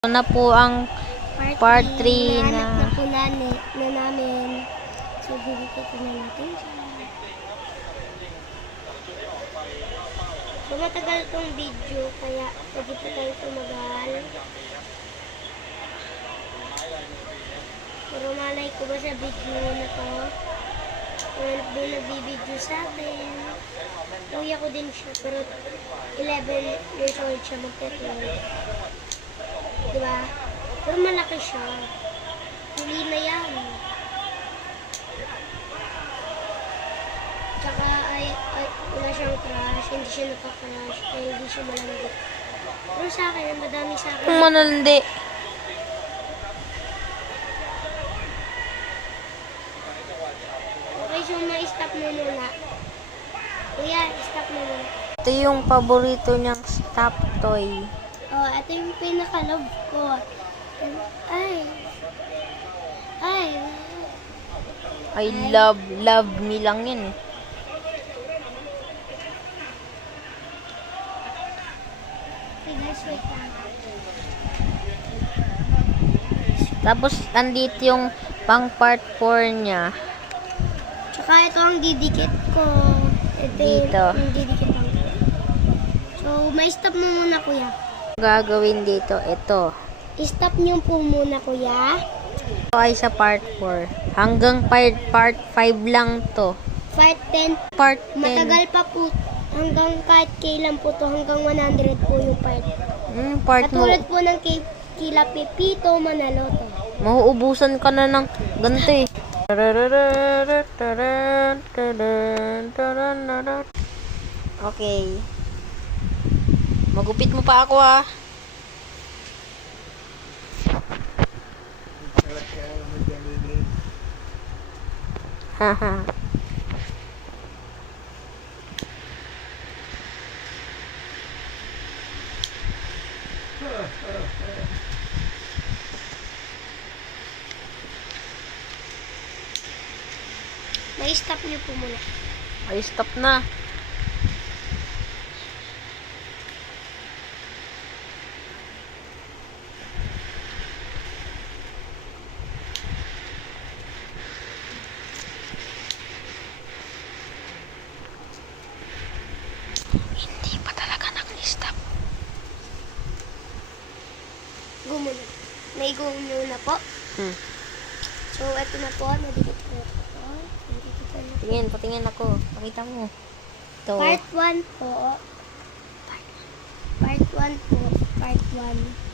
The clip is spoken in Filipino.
Ito na po ang part 3 na na po namin. So, dito na natin siya. So, matagal tong video, kaya pwede pa tayo tumagal. Pero malay ko ba sa video na to? Well, doon nagbibideo sa akin. Kuya ko din siya, pero 11 years old siya magte-12. Diba? Pero malaki siya. Huli na yan. Tsaka ay wala siyang crush. Hindi siya nakaka-crush. Kaya hindi siya malandi. Pero sa akin, madami sa akin. manalandi. Okay, so ma-stop mo muna. Kuya, stop mo muna. Ito yung paborito niyang stop toy. Oh, ito yung pinaka-love ko. Ay. I love me lang yan eh. Okay guys, wait lang. Tapos andito yung pang part 4 niya. Tsaka ito ang didikit ko. Ito Dito. yung didikit ko. So, ma-stop mo muna, kuya. Gagawin dito, ito. I-stop niyo po muna, kuya. Ito ay sa part 4. Hanggang part 5 lang to. Part 10. Part 10. Matagal pa po. Hanggang kahit kailan po to. Hanggang 100 po yung part. Part mo. Katulad po ng kila Pepito Manaloto. Mauubusan ka na ng ganito eh. Okay. Magupit mo pa ako ah. Haha. Ma-stop niyo po muna. Ay, stop na. Hindi pa talaga nag-stop. Go muna. May go muna po. So, eto na po. Nadikit ko na po. Tingin, patingin ako. Pakita mo. Ito. Part 1 po. Part 1 po. Part 1.